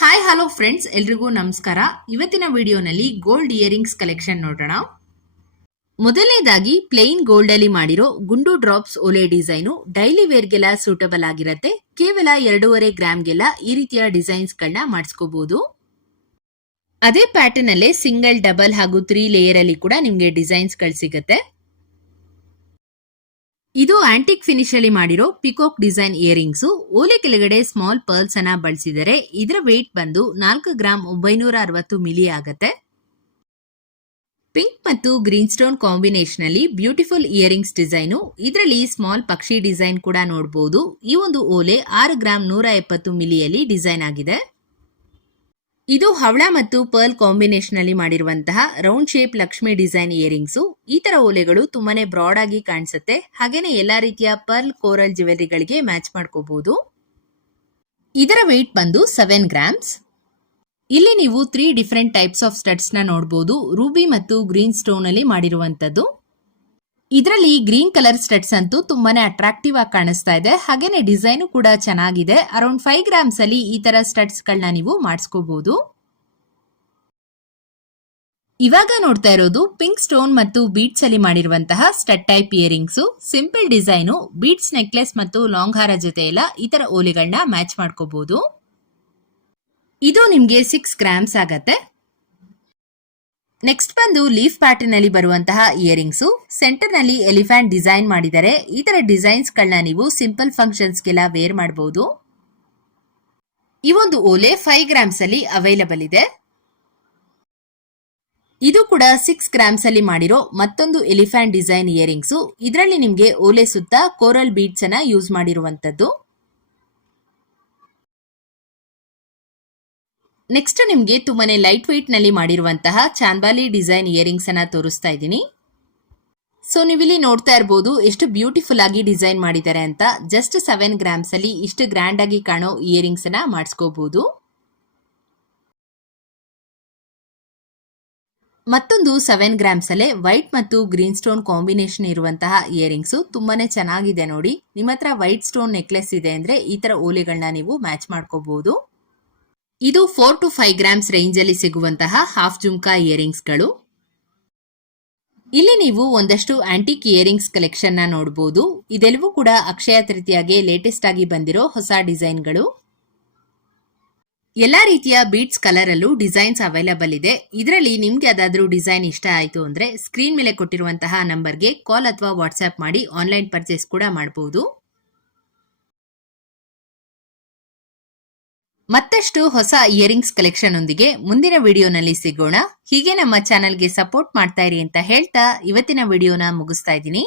Hi hello friends ಎಲ್ರಿಗೂ ನಮಸ್ಕಾರ. ಇವತ್ತಿನ ವಿಡಿಯೋನಲ್ಲಿ ಗೋಲ್ಡ್ ಇಯರಿಂಗ್ಸ್ ಕಲೆಕ್ಷನ್ ನೋಡೋಣ. ಮೊದಲನೇದಾಗಿ ಪ್ಲೇನ್ ಗೋಲ್ಡ್ ಅಲ್ಲಿ ಮಾಡಿರೋ ಗುಂಡು ಡ್ರಾಪ್ಸ್ ಓಲೆ ಡಿಸೈನು ಡೈಲಿ ವೇರ್ಗೆಲ್ಲ ಸೂಟಬಲ್ ಆಗಿರತ್ತೆ. ಕೇವಲ ಎರಡೂವರೆ ಗ್ರಾಮ್ಗೆಲ್ಲ ಈ ರೀತಿಯ ಡಿಸೈನ್ಸ್ ಗಳನ್ನ ಮಾಡಿಸ್ಕೋಬಹುದು ಅದೇ ಪ್ಯಾಟರ್ನ್ ಅಲ್ಲೇ ಸಿಂಗಲ್ ಡಬಲ್ ಹಾಗೂ ತ್ರೀ ಲೇಯರ್ ಅಲ್ಲಿ ಕೂಡ ನಿಮಗೆ ಡಿಸೈನ್ಸ್ಗಳು ಸಿಗುತ್ತೆ. ಇದು ಆಂಟಿಕ್ ಫಿನಿಶ್ ಅಲ್ಲಿ ಮಾಡಿರೋ ಪಿಕೋಕ್ ಡಿಸೈನ್ ಇಯರಿಂಗ್ಸ್ ಓಲೆ ಕೆಳಗಡೆ ಸ್ಮಾಲ್ ಪರ್ಲ್ಸ್ ಅನ್ನ ಬಳಸಿದರೆ ಇದರ ವೇಟ್ ಬಂದು ನಾಲ್ಕು ಗ್ರಾಮ್ ಒಂಬೈನೂರ ಅರವತ್ತು ಮಿಲಿ ಆಗತ್ತೆ. ಪಿಂಕ್ ಮತ್ತು ಗ್ರೀನ್ ಸ್ಟೋನ್ ಕಾಂಬಿನೇಷನ್ ಅಲ್ಲಿ ಬ್ಯೂಟಿಫುಲ್ ಇಯರಿಂಗ್ಸ್ ಡಿಸೈನು ಇದರಲ್ಲಿ ಸ್ಮಾಲ್ ಪಕ್ಷಿ ಡಿಸೈನ್ ಕೂಡ ನೋಡಬಹುದು ಈ ಒಂದು ಓಲೆ ಆರು ಗ್ರಾಮ್ ನೂರ ಎಪ್ಪತ್ತು ಮಿಲಿಯಲ್ಲಿ ಡಿಸೈನ್ ಆಗಿದೆ. ಇದು ಹವಳ ಮತ್ತು ಪರ್ಲ್ ಕಾಂಬಿನೇಷನ್ ಅಲ್ಲಿ ಮಾಡಿರುವಂತಹ round shape Lakshmi design earrings. ಈ ತರ ಓಲೆಗಳು ತುಂಬಾನೇ ಬ್ರಾಡ್ ಆಗಿ ಕಾಣಿಸುತ್ತೆ. ಹಾಗೇನೆ ಎಲ್ಲಾ ರೀತಿಯ ಪರ್ಲ್ ಕೋರಲ್ ಜ್ಯುವೆಲರಿಗಳಿಗೆ ಮ್ಯಾಚ್ ಮಾಡ್ಕೋಬಹುದು ಇದರ ವೆಯ್ಟ್ ಬಂದು ಸೆವೆನ್ ಗ್ರಾಮ್ಸ್ ಇಲ್ಲಿ ನೀವು ತ್ರೀ ಡಿಫರೆಂಟ್ ಟೈಪ್ಸ್ ಆಫ್ ಸ್ಟಡ್ಸ್ನ ನೋಡಬಹುದು ರೂಬಿ ಮತ್ತು ಗ್ರೀನ್ ಸ್ಟೋನ್ ಅಲ್ಲಿ ಮಾಡಿರುವಂತದ್ದು ಇದರಲ್ಲಿ ಗ್ರೀನ್ ಕಲರ್ ಸ್ಟಡ್ಸ್ ಅಂತೂ ತುಂಬಾನೇ ಅಟ್ರಾಕ್ಟಿವ್ ಆಗಿ ಕಾಣಿಸ್ತಾ ಇದೆ. ಹಾಗೇನೆ ಡಿಸೈನು ಕೂಡ ಚೆನ್ನಾಗಿದೆ. ಅರೌಂಡ್ ಫೈವ್ ಗ್ರಾಮ್ಸ್ ಅಲ್ಲಿ ಈ ತರ ಸ್ಟಡ್ಸ್ ಗಳನ್ನ ನೀವು ಮಾಡಿಸ್ಕೋಬಹುದು ಇವಾಗ ನೋಡ್ತಾ ಇರೋದು ಪಿಂಕ್ ಸ್ಟೋನ್ ಮತ್ತು ಬೀಟ್ಸ್ ಅಲ್ಲಿ ಮಾಡಿರುವಂತಹ stud type earrings. Simple design beads necklace ಮತ್ತು ಲಾಂಗ್ ಹಾರ ಜೊತೆ ಎಲ್ಲ ಈ ತರ ಓಲೆಗಳನ್ನ ಮ್ಯಾಚ್ ಮಾಡ್ಕೋಬಹುದು ಇದು ನಿಮ್ಗೆ ಸಿಕ್ಸ್ ಗ್ರಾಮ್ಸ್ ಆಗತ್ತೆ. ನೆಕ್ಸ್ಟ್ ಬಂದು ಲೀಫ್ ಪ್ಯಾಟರ್ನ್ ಅಲ್ಲಿ ಬರುವಂತಹ ಇಯರಿಂಗ್ಸ್ ಸೆಂಟರ್ನಲ್ಲಿ ಎಲಿಫೆಂಟ್ ಡಿಸೈನ್ ಮಾಡಿದರೆ ಈ ತರ ಡಿಸೈನ್ಸ್ ಗಳನ್ನ ನೀವು ಸಿಂಪಲ್ ಫಂಕ್ಷನ್ಸ್ ಗೆಲ್ಲ ವೇರ್ ಮಾಡಬಹುದು ಈ ಒಂದು ಓಲೆ ಫೈವ್ ಗ್ರಾಮ್ಸ್ ಅಲ್ಲಿ ಅವೈಲಬಲ್ ಇದೆ. ಇದು ಕೂಡ ಸಿಕ್ಸ್ ಗ್ರಾಮ್ಸ್ ಅಲ್ಲಿ ಮಾಡಿರೋ ಮತ್ತೊಂದು ಎಲಿಫೆಂಟ್ ಡಿಸೈನ್ ಇಯರಿಂಗ್ಸ್ ಇದರಲ್ಲಿ ನಿಮಗೆ ಓಲೆ ಸುತ್ತ ಕೋರಲ್ ಬೀಡ್ಸ್ ಅನ್ನ ಯೂಸ್ ಮಾಡಿರುವಂತದ್ದು. ನೆಕ್ಸ್ಟ್ ನಿಮಗೆ ತುಂಬಾನೇ ಲೈಟ್ ವೆಯ್ಟ್ನಲ್ಲಿ ಮಾಡಿರುವಂತಹ ಚಾಂದಾಲಿ ಡಿಸೈನ್ ಇಯರಿಂಗ್ಸ್ ಅನ್ನ ತೋರಿಸ್ತಾ ಇದ್ದೀನಿ. ಸೊ ನೀವಿಲ್ಲಿ ನೋಡ್ತಾ ಇರಬಹುದು ಎಷ್ಟು ಬ್ಯೂಟಿಫುಲ್ ಆಗಿ ಡಿಸೈನ್ ಮಾಡಿದ್ದಾರೆ ಅಂತ. ಜಸ್ಟ್ ಸೆವೆನ್ ಗ್ರಾಮ್ಸ್ ಅಲ್ಲಿ ಇಷ್ಟು ಗ್ರ್ಯಾಂಡ್ ಆಗಿ ಕಾಣೋ ಇಯರಿಂಗ್ಸ್ ಅನ್ನ ಮಾಡಿಸ್ಕೋಬಹುದು ಮತ್ತೊಂದು ಸೆವೆನ್ ಗ್ರಾಮ್ಸ್ ಅಲ್ಲೇ ವೈಟ್ ಮತ್ತು ಗ್ರೀನ್ ಸ್ಟೋನ್ ಕಾಂಬಿನೇಷನ್ ಇರುವಂತಹ ಇಯರಿಂಗ್ಸ್ ತುಂಬಾನೇ ಚೆನ್ನಾಗಿದೆ ನೋಡಿ. ನಿಮ್ಮ ಹತ್ರ ವೈಟ್ ಸ್ಟೋನ್ ನೆಕ್ಲೆಸ್ ಇದೆ ಅಂದ್ರೆ ಈ ತರ ಓಲೆಗಳನ್ನ ನೀವು ಮ್ಯಾಚ್ ಮಾಡ್ಕೋಬಹುದು ಇದು four to five grams range ಅಲ್ಲಿ ಸಿಗುವಂತಹ ಹಾಫ್ ಜುಮ್ಕಾ ಇಯರಿಂಗ್ಸ್ಗಳು ಇಲ್ಲಿ ನೀವು ಒಂದಷ್ಟು ಆಂಟಿಕ್ ಇಯರಿಂಗ್ಸ್ ಕಲೆಕ್ಷನ್ನ ನೋಡಬಹುದು ಇದೆಲ್ಲವೂ ಕೂಡ ಅಕ್ಷಯ ತೃತೀಯಗೆ ಲೇಟೆಸ್ಟ್ ಆಗಿ ಬಂದಿರೋ ಹೊಸ ಡಿಸೈನ್ಗಳು. ಎಲ್ಲಾ ರೀತಿಯ ಬೀಟ್ಸ್ ಕಲರ್ ಅಲ್ಲೂ ಡಿಸೈನ್ಸ್ ಅವೈಲಬಲ್ ಇದೆ. ಇದರಲ್ಲಿ ನಿಮ್ಗೆ ಯಾವ್ದಾದ್ರೂ ಡಿಸೈನ್ ಇಷ್ಟ ಆಯ್ತು ಅಂದ್ರೆ ಸ್ಕ್ರೀನ್ ಮೇಲೆ ಕೊಟ್ಟಿರುವಂತಹ ನಂಬರ್ಗೆ ಕಾಲ್ ಅಥವಾ ವಾಟ್ಸ್ಆಪ್ ಮಾಡಿ ಆನ್ಲೈನ್ ಪರ್ಚೇಸ್ ಕೂಡ ಮಾಡಬಹುದು ಮತ್ತಷ್ಟು ಹೊಸ ಇಯರಿಂಗ್ಸ್ ಕಲೆಕ್ಷನ್ ಒಂದಿಗೆ ಮುಂದಿನ ವಿಡಿಯೋನಲ್ಲಿ ಸಿಗೋಣ. ಹೀಗೆ ನಮ್ಮ ಚಾನೆಲ್ಗೆ ಸಪೋರ್ಟ್ ಮಾಡ್ತಾ ಇರಿ ಅಂತ ಹೇಳ್ತಾ ಇವತ್ತಿನ ವಿಡಿಯೋನ ಮುಗಿಸ್ತಾ ಇದ್ದೀನಿ.